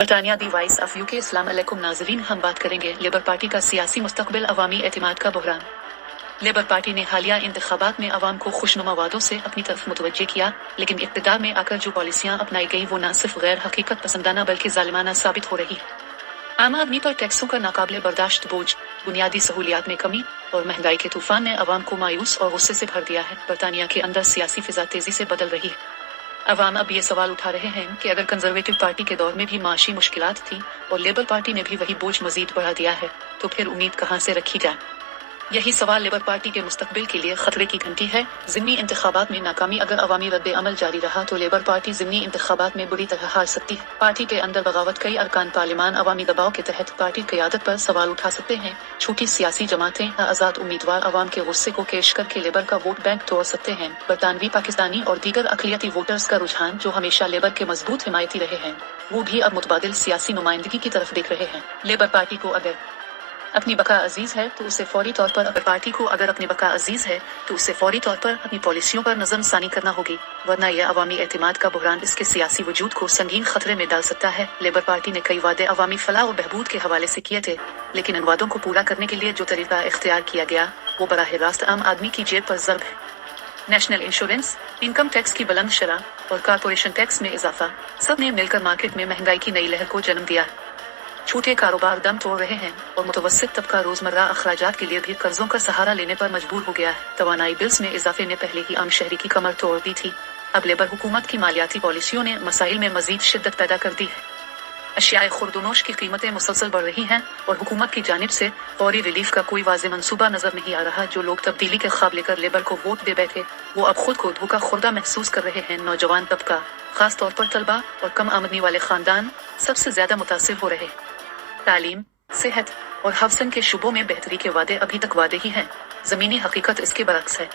बरतानिया दी voice of UK. अस्सलाम वालेकुम नाज़रीन, हम बात करेंगे लेबर पार्टी का सियासी मुस्तकबिल, अवामी एतमाद का बहरान। लेबर पार्टी ने हालिया इंतखाबात में अवाम को खुशनुमा वादों से अपनी तरफ मुतवज्जे किया, लेकिन इक़्तिदार में आकर जो पॉलिसियां अपनाई गई वो न सिर्फ गैर हकीकत पसंदाना बल्कि जालिमाना साबित हो रही। आम आदमी पर टैक्सों का नाकाबिले बर्दाश्त बोझ, बुनियादी सहूलियात में कमी और महंगाई के तूफान ने अवाम को मायूस और गुस्से से भर दिया है। बरतानिया के अंदर सियासी फिजा तेजी से बदल रही है। अवाम अब ये सवाल उठा रहे हैं कि अगर कंजर्वेटिव पार्टी के दौर में भी माशी मुश्किलात थी और लेबर पार्टी ने भी वही बोझ मजीद बढ़ा दिया है, तो फिर उम्मीद कहाँ से रखी जाए। यही सवाल लेबर पार्टी के मुस्तकबिल के लिए खतरे की घंटी है। ज़िमनी इंतखाबात में नाकामी, अगर अवामी रद्द अमल जारी रहा तो लेबर पार्टी ज़िमनी इंतखाबात में बुरी तरह हार सकती है। पार्टी के अंदर बगावत, कई अरकान पार्लिमान अवामी दबाव के तहत पार्टी क़यादत पर सवाल उठा सकते हैं। छोटी सियासी जमातें या आज़ाद उम्मीदवार अवाम के गुस्से को केश करके लेबर का वोट बैंक तोड़ सकते हैं। बरतानवी, पाकिस्तानी और दीगर अक़लियती वोटर्स का रुझान, जो हमेशा लेबर के मजबूत हिमायती रहे हैं, वो भी अब मुतबादिल सियासी नुमाइंदगी की तरफ देख रहे हैं। लेबर पार्टी को अगर अपनी बका अजीज है तो उसे फौरी तौर पर अपनी पॉलिसियों पर नज़रसानी करना होगी, वरना यह अवामी एतमाद का बहरान इसके सियासी वजूद को संगीन खतरे में डाल सकता है। लेबर पार्टी ने कई वादे अवामी फलाह और बहबूद के हवाले से किए थे, लेकिन इन वादों को पूरा करने के लिए जो तरीका इख्तियार किया गया वो बराह रास्त आम आदमी की जेब पर ज़र्ब है। नेशनल इंश्योरेंस, इनकम टैक्स की बुलंद शरह और कारपोरेशन टैक्स में इजाफा, सब ने मिलकर मार्केट में महंगाई की नई लहर को जन्म दिया। छोटे कारोबार दम तोड़ रहे हैं और मुतवस्सित तबका रोजमर्रा अखराजात के लिए भी कर्जों का सहारा लेने पर मजबूर हो गया है। तवानाई बिल्स में इजाफे ने पहले ही आम शहरी की कमर तोड़ दी थी। अब लेबर हुकूमत की मालियाती पॉलिसियों ने मसाइल में मजीद शिद्दत पैदा कर दी है। अशियाए खुर्दनोश की कीमतें मुसलसल बढ़ रही हैं और हुकूमत की जानिब से फौरी रिलीफ का कोई वाज़ेह मंसूबा नजर नहीं आ रहा। जो लोग तब्दीली के ख्वाब लेकर लेबर को वोट दे बैठे, वो अब खुद को धोखा खुर्दा महसूस कर रहे हैं। नौजवान तबका, खास तौर पर तलबा और कम आमदनी वाले खानदान सबसे ज्यादा मुतासिर हो रहे। तालीम, सेहत और हाउसिंग के शुबों में बेहतरी के वादे अभी तक वादे ही हैं। जमीनी हकीकत इसके बरक्स है।